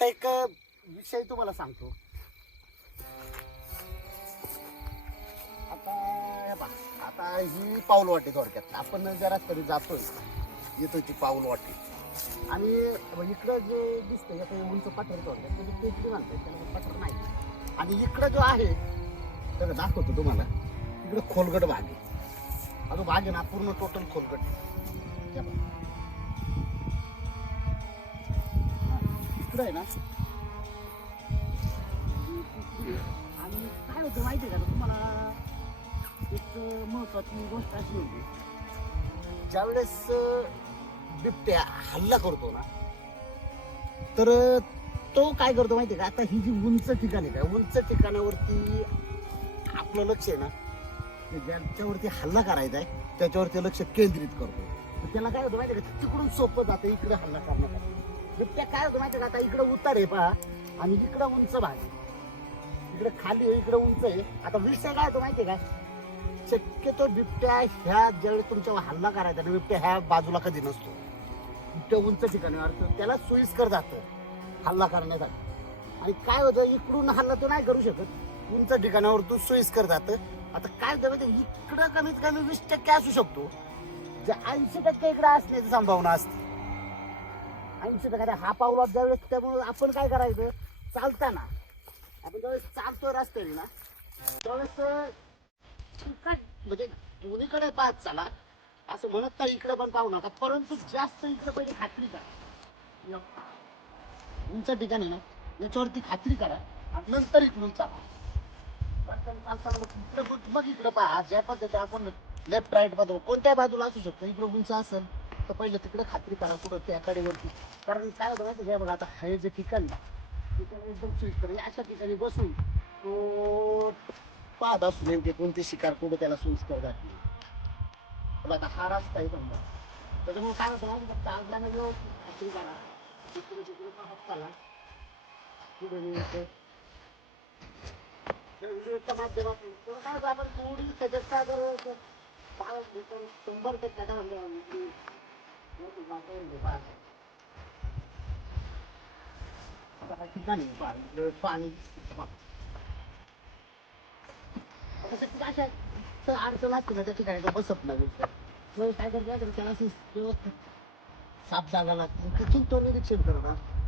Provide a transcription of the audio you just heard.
आता एक विषय तुम्हाला सांगतो. आता हे पहा, आता ही पाऊल वाटी थोडक्यात आपण जरा तरी जातोय. येतोय ती पाऊल वाटी आणि इकडं जे दिसतंय आता हे उंच पठार थोडक्यात त्याची टेकडी म्हणतात त्याला पठार नाही. आणि इकडं जो आहे तर दाखवतो तुम्हाला इकडं खोलगट भाग आहे. हा जो भाग आहे ना पूर्ण टोटल खोलगट. हे इकडं आहे ना? आणि काय होतं माहिती आहे का? तुम्हाला एक महत्वाची गोष्ट अशी होती. ज्यावेळेस बिबट्या हल्ला करतो ना तर तो काय करतो माहिती आहे का? आता ही जी उंच ठिकाण आहे का उंच ठिकाणावरती आपलं लक्ष आहे ना ज्याच्यावरती हल्ला करायचा आहे त्याच्यावरती लक्ष केंद्रित करतो. त्याला काय होतं माहिती आहे का? तिकडून सोपं जातं इकडे हल्ला करण्यासाठी. बिबट्या काय होतं माहिती का? आता इकडं उतार आहे पहा. आणि इकडं उंच भाग आहे. खाली आहे इकडं उंच आहे. आता विषय काय होतो माहिती आहे का? शक्यतो बिबट्या ह्या ज्यावेळी तुमच्यावर हल्ला करायचा ना बिबट्या ह्या बाजूला कधी नसतो. बिबट्या उंच ठिकाणी असतो त्याला सोयीस्कर जातं हल्ला करण्याचा आणि काय होतं इकडून हल्ला तो नाही करू शकत. उंच ठिकाणावर तो सोयीस्कर जातं. आता काय होतं माहिती आहे? इकडं कमीत कमी वीस टक्के असू शकतो. जे ऐंशी टक्के इकडे असण्याची संभावना असते. ऐंशी टक्के हा पावला ज्यावेळेस त्यामुळे आपण काय करायचं? चालताना. आपण ज्यावेळेस चालतोय रस्त्याने ना त्यावेळेस म्हणजे दोन्हीकडे पाहत चला. असं म्हणत नाही इकडे पण पाहू नका. परंतु जास्त इकडे पहिले खात्री करा. उंच ठिकाणी ना याच्यावरती खात्री करा. नंतर इकडून चाला. चालताना मग इकडे मग इकडे पहा. ज्या पद्धती आपण लेफ्ट राईट बाजू कोणत्या बाजूला असू शकतो? इकडे उंच असेल. तर पहिले तिकडे खात्री करा कुठं त्या कडेवरती. कारण काय होतं माहिती आहे बघा आता हे जे ठिकाण ठिकाण एकदम सोयीस्कर अशा ठिकाणी बसून तो पाहत असू नेमके म्हणजे कोणते शिकार कुठं त्याला सोयीस्कर जाते बघा आता हा रस्ता आहे समजा त्याच्यामुळे काय होतं माहिती आहे चालताना व्यवस्थित खात्री करा. तिकडे तिकडे पाहत चाला. पुढे माध्यमातून थोडं काय होतं आपण थोडी त्याच्यात काय पाच शंभर टक्के काय आता पाणी अशा तर अडचण असते ना त्या ठिकाणी बसत नाही मग काय करते त्याला व्यवस्थित साफ जागा लागते तिथून तो निरीक्षण करणार